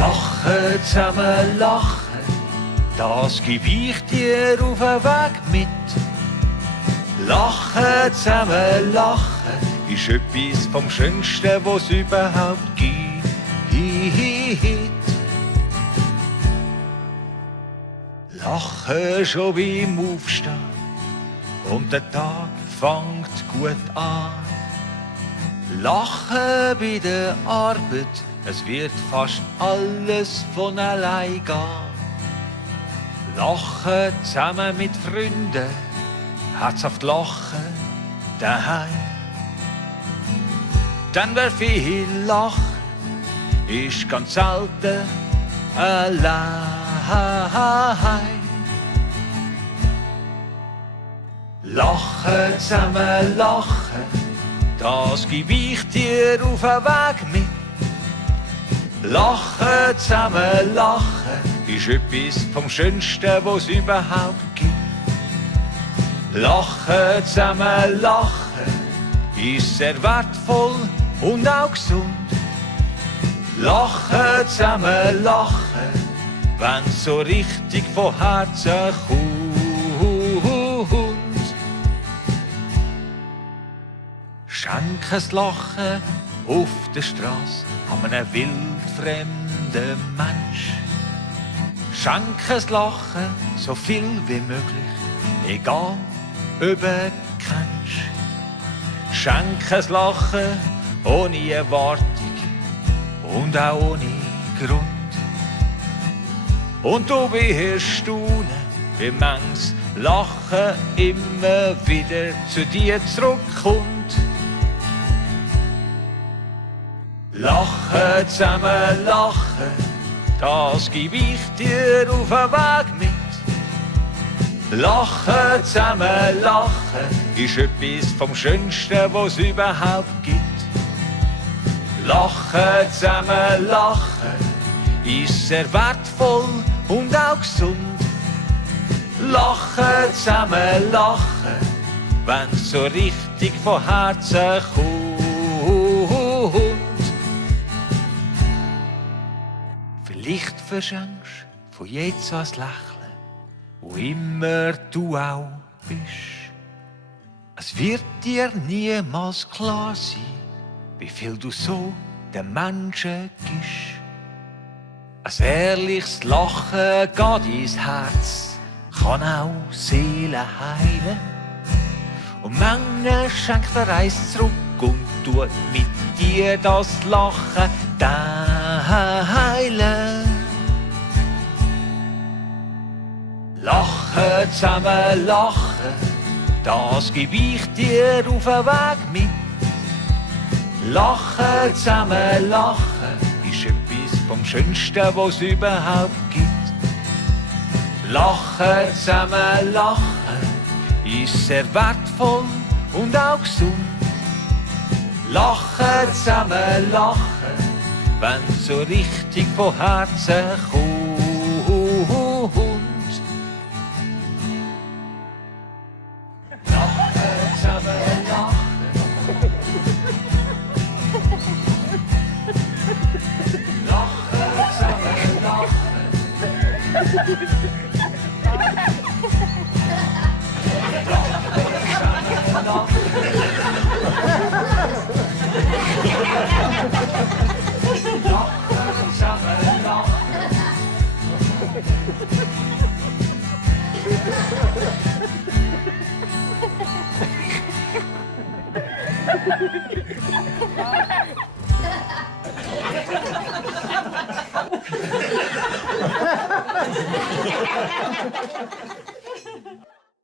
Lachen zusammen, lachen, das geb ich dir auf den Weg mit. Lachen zusammen, lachen, ist etwas vom Schönsten, was überhaupt gibt. Lachen schon beim Aufstehen und der Tag fängt gut an. Lachen bei der Arbeit, es wird fast alles von allein gehen. Lachen zusammen mit Freunden, herzhaft lachen daheim. Dann wer viel lachen, ist ganz selten allein. Lachen zusammen, lachen, das geb ich dir auf den Weg mit. Lachen zusammen, lachen, ist etwas vom Schönsten, was überhaupt gibt. Lachen zusammen, lachen, ist sehr wertvoll und auch gesund. Lachen zusammen, lachen, wenn's so richtig von Herzen kommt. Schenk ein Lachen auf der Straße an einem wildfremden Mensch. Schenk ein Lachen so viel wie möglich, egal ob er kennst. Schenk ein Lachen ohne Erwartung und auch ohne Grund. Und du wirst staunen, wie manches Lachen immer wieder zu dir zurückkommt. Lachen zusammen, lachen, das geb ich dir auf den Weg mit. Lachen zusammen, lachen, ist etwas vom Schönsten, was überhaupt gibt. Lachen zusammen, lachen, ist sehr wertvoll und auch gesund. Lachen zusammen, lachen, wenn's so richtig von Herzen kommt. Vielleicht verschenkst von jetzt an das Lächeln, wo immer du auch bist. Es wird dir niemals klar sein, wie viel du so den Menschen gibst. Ein ehrliches Lachen geht ins Herz, kann auch Seelen heilen. Und manche schenkt er eins zurück und tut mit dir das Lachen teilen. Lachen zusammen, lachen, das geb ich dir auf den Weg mit. Lachen zusammen, lachen, ist etwas vom Schönsten, was überhaupt gibt. Lachen zusammen, lachen, ist sehr wertvoll und auch gesund. Lachen zusammen, lachen, wenn's so richtig von Herzen kommt. Lachen zusammen, lachen. Lachen zusammen, lachen.